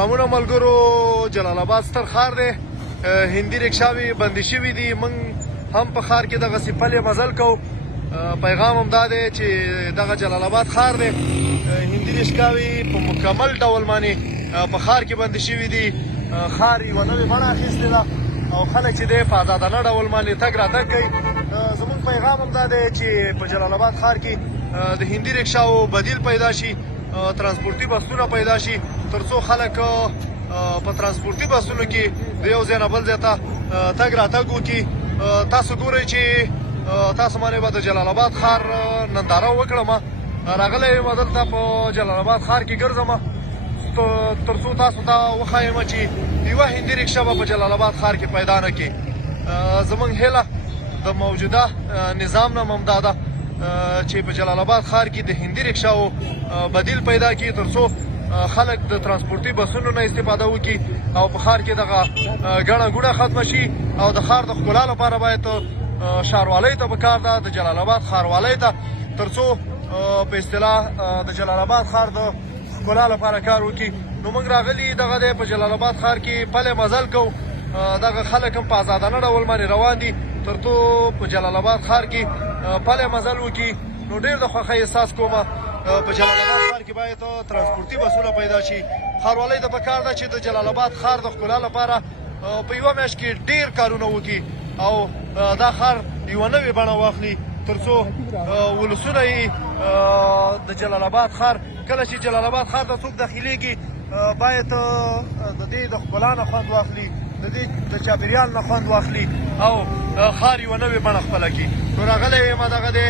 سلامونه ملګرو، جلال آباد ستر ښار دی. هندي رکشاوې بندې شوي دي. موږ هم په ښار کې دغسې پلې مزل کوو. پیغام هم دا دی چې دغه جلال آباد ښار دی، هندي رکشاوې په مکمل ډول باندې په ښار کې بندې شوي دي. ښار یوه نوې بڼه اخیستې ده او خلک چې دی په ازادانه ډول باندې تګ راتګ کوي. زموږ پیغام هم دا دی چې په جلال آباد ښار کې د هندي رکشاو بدیل پیدا شي، ترانسپورتي بسونه پیدا شي، تر څو خلک په ترانسپورتي بسونو کې د یو ځای نه بل ځای ته تګ راتګ وکړي. تاسو ګورئ چې تاسو باندې به د جلال آباد ښار ننداره وکړم. راغلی یم دلته په جلال آباد ښار کې ګرځم تر څو تاسو ته وښایم چې یوه هندي رکشه به په جلال آباد ښار کې پیدا نه کړي. زموږ هیله د موجوده نظام نه هم دا ده چې په جلال آباد ښار کې د هندي رکشاو بدیل پیدا کړي، تر څو خلک د ترانسپورتي بسونو نه استفاده وکړي او په ښار کې دغه ګڼه ګوڼه ختمه شي. او د ښار د ښکلا لپاره باید ښاروالۍ ته پکار ده، د جلال آباد ښاروالۍ ته، تر څو په اصطلاح د جلال آباد ښار د ښکلا لپاره کار وکړي. نو موږ راغلي دغه دی په جلال آباد ښار کې پلې مزل کوو. دغه خلک هم په ازادانه ډول باندې روان دي تر څو په جلال آباد ښار کې پلې مزل وکړي. نو ډېر د خوښۍ احساس کوم. په جلال آباد ښار کې باید ترانسپورتي بسونه پیدا شي. ښاروالۍ ته پکار ده چې د جلال آباد ښار د ښکلا لپاره په یوه میاشت کې ډېر کارونه وکړي او دا ښار یوه نوې بڼه واخلي، تر څو ولسونه یې د جلال آباد ښار کله چې جلال آباد ښار ته څوک داخلېږي باید د دې د ښکلا نه خوند واخلي، د دې د چاپېریال نه خوند واخلي او ښار یوه نوې بڼه خپله کړي. نو راغلی یم دغه دی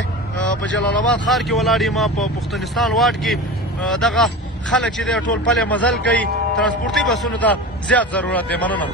په جلال آباد ښار کې ولاړ یم په پښتونستان واټ کې. دغه خلک چې دی ټول پلې مزل کوي، ترانسپورتي بسونو ته زیات ضرورت دی. مننه.